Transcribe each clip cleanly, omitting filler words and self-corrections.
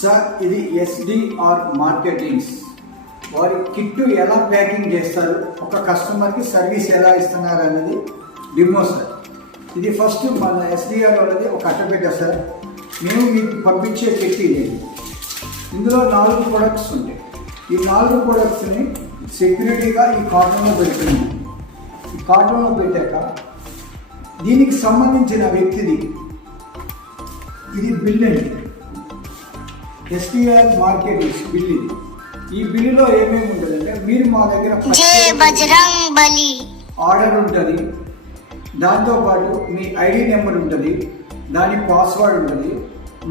Sir ఇది SDR marketings వారి kit ఎలా ప్యాకింగ్ చేస్తారు, ఒక కస్టమర్కి సర్వీస్ ఎలా ఇస్తున్నారు అనేది డిమో సార్. ఇది ఫస్ట్ మన ఎస్డిఆర్ వాళ్ళది ఒక అట్టపెట్ట సార్. మేము మీకు పంపించే కిట్ ఇది. ఇందులో 4 ప్రొడక్ట్స్ ఉంటాయి. ఈ 4 ప్రొడక్ట్స్ని సెక్యూరిటీగా ఈ కార్టూన్లో పెడుతున్నాము. ఈ కార్టూన్లో పెట్టాక దీనికి సంబంధించిన వ్యక్తిది ఇది బిల్ అండి, ఎస్డిఆర్ మార్కెటింగ్స్ బిల్. ఇది ఈ బిల్లులో ఏమేమి ఉంటుందంటే, మీరు మా దగ్గర ఆర్డర్ ఉంటుంది, దాంతోపాటు మీ ఐడి నెంబర్ ఉంటుంది, దాని పాస్వర్డ్ ఉంటుంది,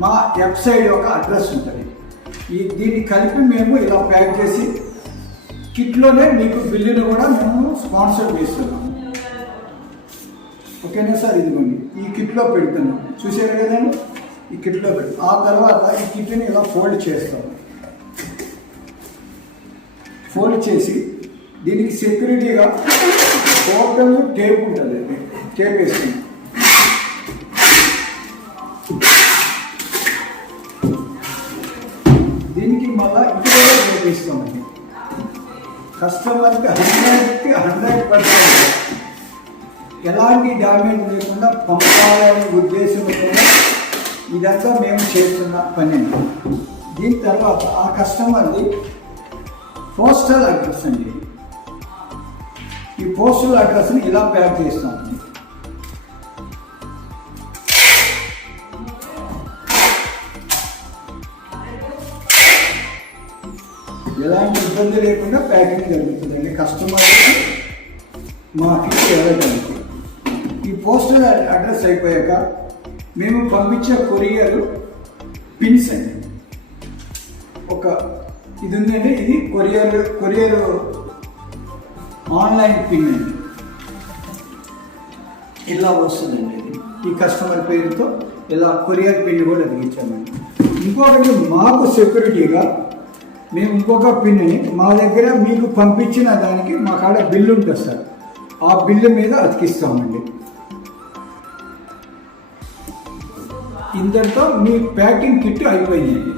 మా వెబ్సైట్ యొక్క అడ్రస్ ఉంటుంది. దీన్ని కలిపి మేము ఇలా ప్యాక్ చేసి కిట్లోనే మీకు బిల్లును కూడా మేము స్పాన్సర్ చేస్తున్నాము. ఓకేనా సార్? ఇదిగోండి ఈ కిట్లో పెడుతున్నాం, చూసారు కదండి. ఈ కిట్లో పెడతాం. ఆ తర్వాత ఈ కిట్ని ఇలా ఫోల్డ్ చేస్తాం. ఫోల్డ్ చేసి దీనికి సెక్యూరిటీగా టోటల్ టేప్ ఉంటుంది, టేప్ వేస్తుంది. దీనికి మళ్ళీ ఇంటిలో టేప్ వేస్తామండి. కస్టమర్కి 100% ఎలాంటి డ్యామేజ్ లేకుండా పంపాలనే ఉద్దేశంతో ఇదంతా మేము చేస్తున్న పని. దీని తర్వాత ఆ కస్టమర్ది పోస్టల్ అడ్రస్ అండి. ఈ పోస్టల్ అడ్రస్ని ఇలా ప్యాక్ చేస్తాం. ఎలాంటి ఇబ్బంది లేకుండా ప్యాకింగ్ జరుగుతుందండి. కస్టమర్కి మాకి వెళ్ళడానికి ఈ పోస్టల్ అడ్రస్ అయిపోయాక మేము పంపించే కొరియర్ పిన్స్ అండి. ఒక ఇది ఉందండి, ఇది కొరియర్ ఆన్లైన్ పిన్ అండి. ఇలా వస్తుందండి. ఇది ఈ కస్టమర్ పేరుతో ఇలా కొరియర్ పిన్ కూడా అడిగించామండి. ఇంకొకటి మాకు సెక్యూరిటీగా మేము ఇంకొక పిన్ని మా దగ్గర మీకు పంపించిన దానికి మా కాడ బిల్లు ఉంటుంది సార్, ఆ బిల్లు మీద అతికిస్తామండి. ఇంతటితో మీ ప్యాకింగ్ కిట్ అయిపోయిందండి.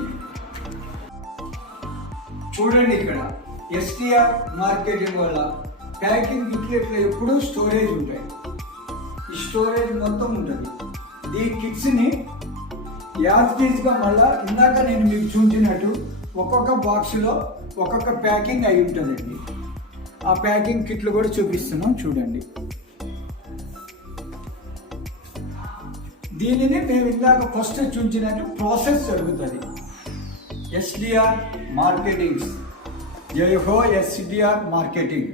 చూడండి, ఇక్కడ ఎస్డిఆర్ మార్కెటింగ్ వల్ల ప్యాకింగ్ కిట్లు ఎప్పుడూ స్టోరేజ్ ఉంటాయి. ఈ స్టోరేజ్ మొత్తం ఉంటుంది. ఈ కిట్స్ని యాజ్గా మళ్ళీ ఇందాక నేను మీకు చూపించినట్టు ఒక్కొక్క బాక్స్లో ఒక్కొక్క ప్యాకింగ్ అయి ఉంటుందండి. ఆ ప్యాకింగ్ కిట్లు కూడా చూపిస్తున్నాం చూడండి. దీనిని మేము ఇందాక ఫస్ట్ చూపించినట్టు ప్రాసెస్ జరుగుతుంది. SDR marketings. జై హో ఎస్డిఆర్ మార్కెటింగ్.